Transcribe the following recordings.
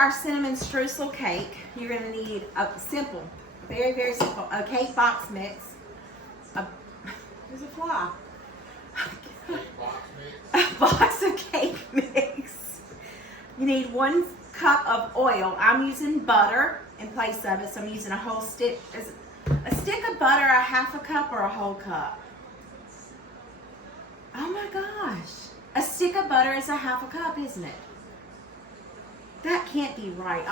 our cinnamon streusel cake, you're going to need a simple, very, very simple, a cake box mix. There's a fly. A box of cake mix. You need 1 cup of oil. I'm using butter in place of it, so I'm using a whole stick. Is a stick of butter a half a cup or a whole cup? Oh my gosh. A stick of butter is a half a cup, isn't it? That can't be right.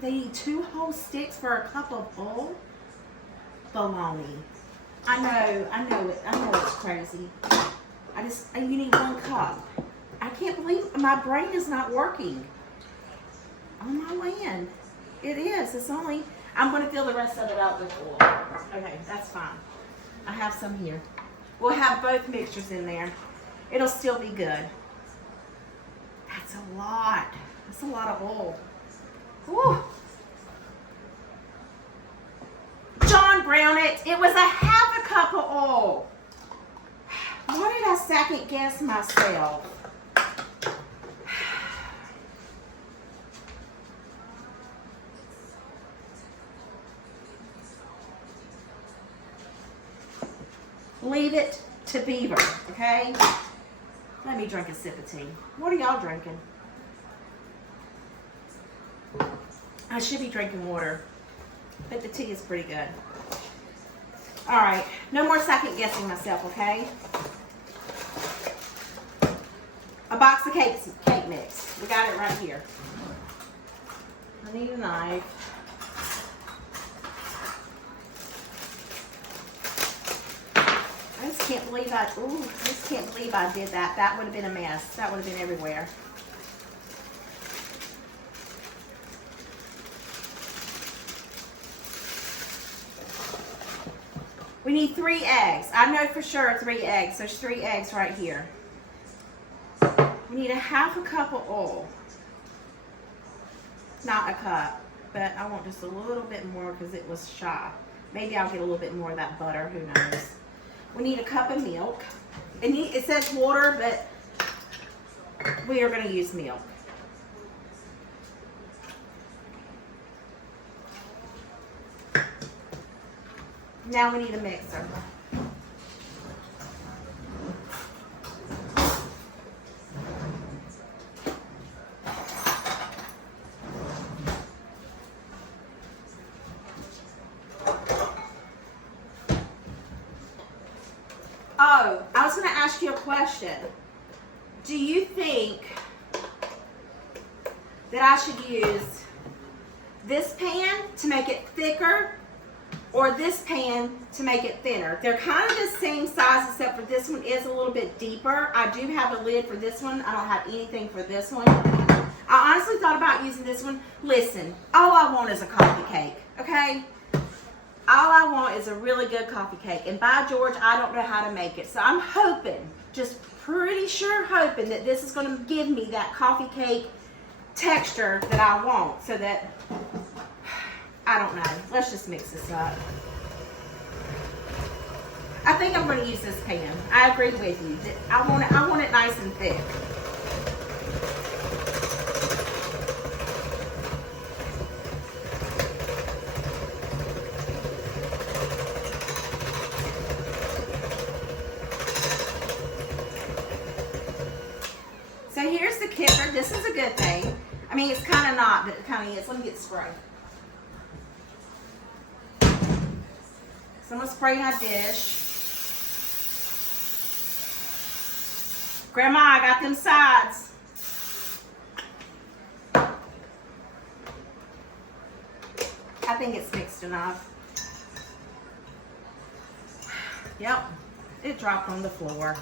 They need 2 whole sticks for a cup of oil? Baloney. I know it's crazy. You need 1 cup. I can't believe my brain is not working. Oh my land. It is. I'm going to fill the rest of it out with oil. Okay, that's fine. I have some here. We'll have both mixtures in there. It'll still be good. That's a lot. That's a lot of oil. Whew. John Brown it. It was a half a cup of oil. Why did I second guess myself? Leave it to beaver, okay? Let me drink a sip of tea. What are y'all drinking? I should be drinking water, but the tea is pretty good. All right, no more second guessing myself, okay? A box of cake mix. We got it right here. I need a knife. I just can't believe I did that. That would have been a mess. That would have been everywhere. We need 3 eggs. I know for sure 3 eggs. There's 3 eggs right here. We need a half a cup of oil. Not a cup, but I want just a little bit more because it was shy. Maybe I'll get a little bit more of that butter. Who knows? We need a cup of milk. It says water, but we are going to use milk. Now we need a mixer. Oh, I was going to ask you a question. Do you think that I should use this pan to make it thicker or this pan to make it thinner? They're kind of the same size except for this one is a little bit deeper. I do have a lid for this one. I don't have anything for this one. I honestly thought about using this one. Listen, all I want is a coffee cake, okay? All I want is a really good coffee cake. And by George, I don't know how to make it. So I'm hoping, just pretty sure hoping that this is going to give me that coffee cake texture that I want. So that, I don't know. Let's just mix this up. I think I'm going to use this pan. I agree with you. I want it nice and thick. So here's the kicker. This is a good thing. I mean, it's kind of not, but it kind of is. Let me get the spray. So I'm going to spray my dish. Grandma, I got them sides. I think it's mixed enough. Yep, it dropped on the floor.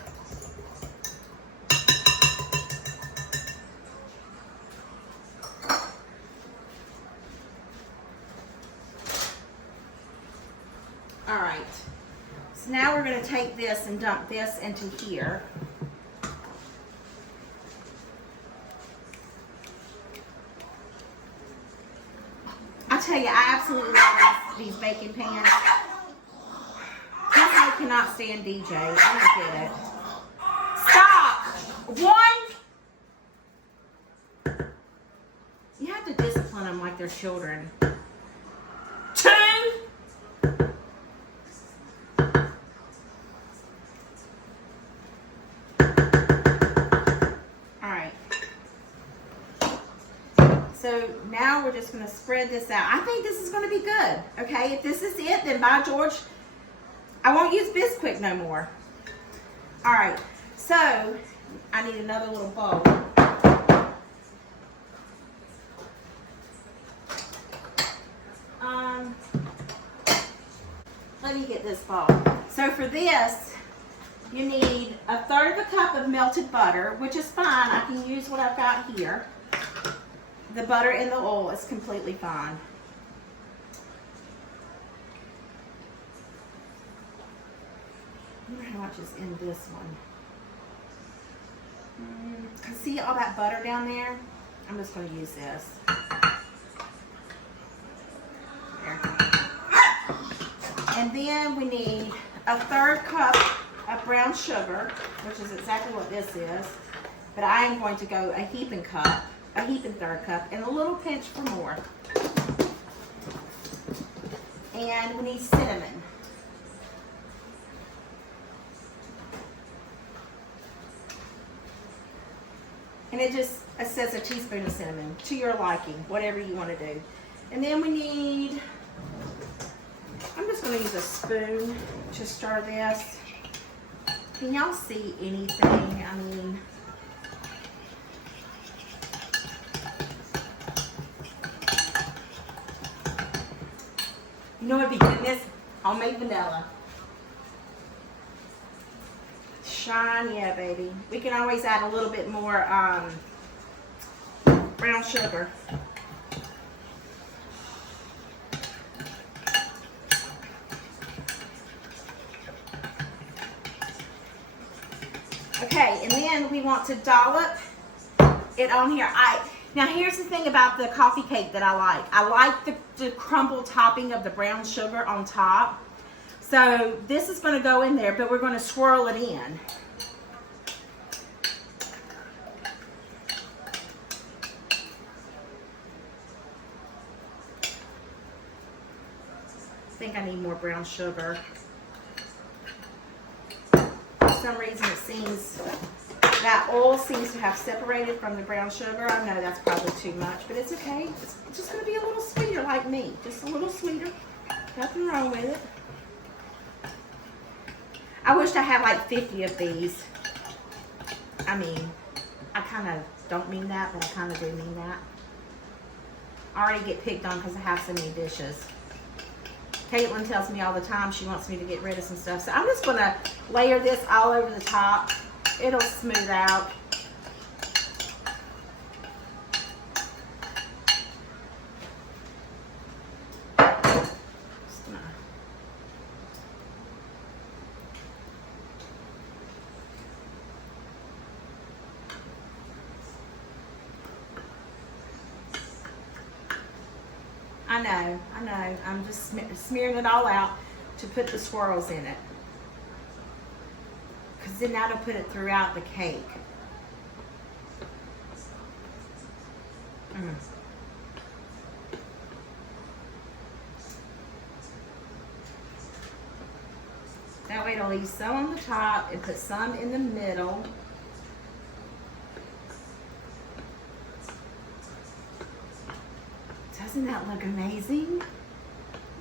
All right, so now we're going to take this and dump this into here. I tell you, I absolutely love these baking pans. People cannot stand DJ. I don't get it. Stop! One. You have to coddling them like they're children. 2. All right. So now we're just going to spread this out. I think this is going to be good. Okay, if this is it, then by George, I won't use Bisquick no more. All right, so I need another little bowl. Let me get this bowl. So for this, you need 1/3 cup of melted butter, which is fine. I can use what I've got here. The butter and the oil is completely fine. I wonder how much is in this one. See all that butter down there? I'm just going to use this. There. And then we need 1/3 cup of brown sugar, which is exactly what this is. But I am going to go a heaping 1/3 cup, and a little pinch for more. And we need cinnamon. And it says a teaspoon of cinnamon, to your liking, whatever you want to do. And then we need, I'm just going to use a spoon to stir this. Can y'all see anything? I mean, you know what'd be good in this? Homemade vanilla. Shine, yeah, baby. We can always add a little bit more brown sugar. Okay, and then we want to dollop it on here. Now here's the thing about the coffee cake that I like. I like the crumble topping of the brown sugar on top. So this is going to go in there, but we're going to swirl it in. I think I need more brown sugar. For some reason it seems, that oil seems to have separated from the brown sugar. I know that's probably too much, but it's okay. It's just going to be a little sweeter like me. Just a little sweeter. Nothing wrong with it. I wished I had like 50 of these. I mean, I kind of don't mean that, but I kind of do mean that. I already get picked on because I have so many dishes. Caitlin tells me all the time she wants me to get rid of some stuff. So I'm just going to layer this all over the top. It'll smooth out. I know. I'm just smearing it all out to put the swirls in it. Because then that'll put it throughout the cake. That way it'll leave some on the top and put some in the middle. Doesn't that look amazing?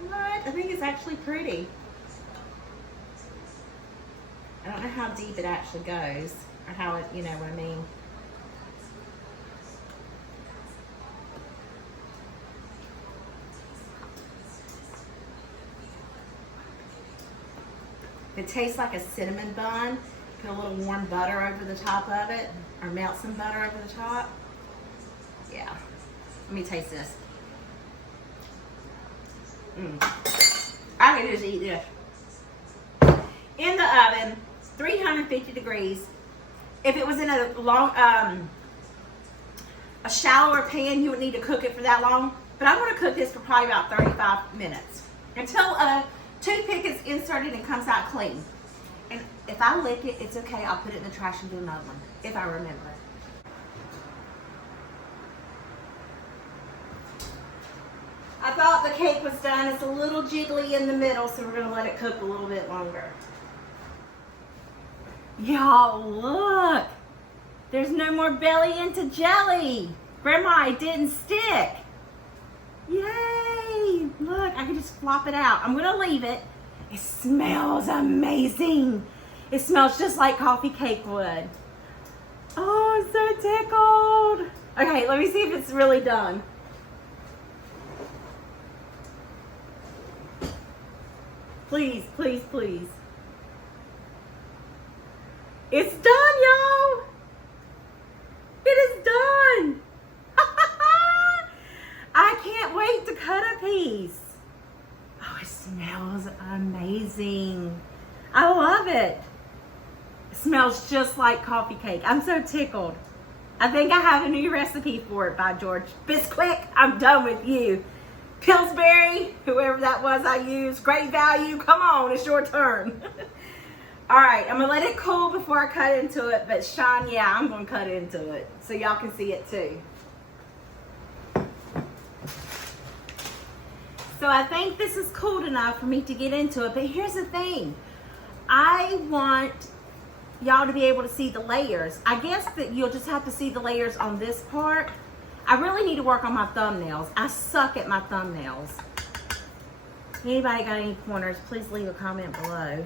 What? I think it's actually pretty. I don't know how deep it actually goes, or how it, you know what I mean. It tastes like a cinnamon bun. Put a little warm butter over the top of it, or melt some butter over the top. Yeah. Let me taste this. I could just eat this. In the oven, 350 degrees. If it was in a long, a shallower pan, you would need to cook it for that long. But I'm going to cook this for probably about 35 minutes until a toothpick is inserted and comes out clean. And if I lick it, it's okay. I'll put it in the trash and do another one if I remember. I thought the cake was done. It's a little jiggly in the middle, so we're gonna let it cook a little bit longer. Y'all, look. There's no more belly into jelly. Grandma, it didn't stick. Yay! Look, I can just flop it out. I'm gonna leave it. It smells amazing. It smells just like coffee cake would. Oh, I'm so tickled. Okay, let me see if it's really done. Please, please, please. It's done, y'all. It is done. I can't wait to cut a piece. Oh, it smells amazing. I love it. It smells just like coffee cake. I'm so tickled. I think I have a new recipe for it, by George. Bisquick, I'm done with you. Pillsbury, whoever that was I used, great value. Come on, it's your turn. All right, I'm gonna let it cool before I cut into it, but Sean, yeah, I'm gonna cut into it so y'all can see it too. So I think this is cool enough for me to get into it, but here's the thing. I want y'all to be able to see the layers. I guess that you'll just have to see the layers on this part. I really need to work on my thumbnails. I suck at my thumbnails. Anybody got any pointers, please leave a comment below.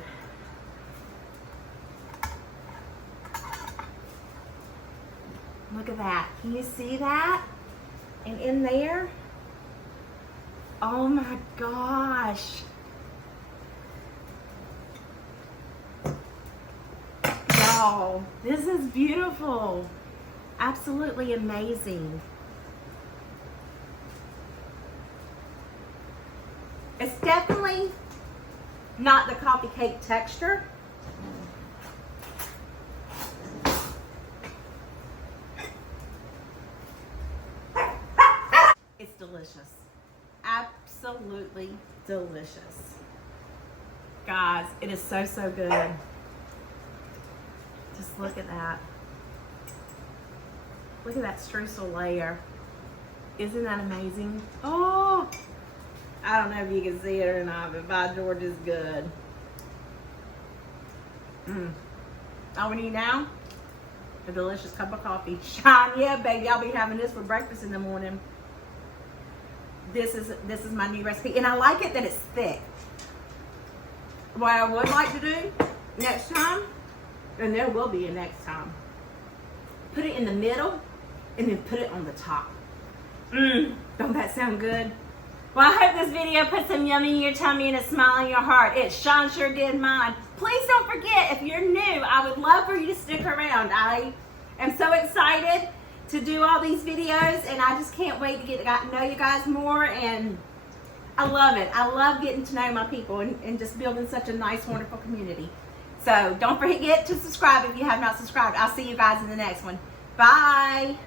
Look at that. Can you see that? And in there? Oh my gosh. Y'all, this is beautiful. Absolutely amazing. It's definitely not the coffee cake texture. It's delicious. Absolutely delicious. Guys, it is so, so good. Just look at that. Look at that streusel layer. Isn't that amazing? Oh, I don't know if you can see it or not, but by George is good. All we need now, a delicious cup of coffee. Sean, yeah, baby, I'll be having this for breakfast in the morning. This is my new recipe, and I like it that it's thick. What I would like to do next time, and there will be a next time, put it in the middle and then put it on the top. Don't that sound good? Well, I hope this video put some yummy in your tummy and a smile in your heart. It Sean sure did mine. Please don't forget, if you're new, I would love for you to stick around. I am so excited to do all these videos, and I just can't wait to get to know you guys more, and I love it. I love getting to know my people and just building such a nice, wonderful community. So don't forget to subscribe if you have not subscribed. I'll see you guys in the next one. Bye.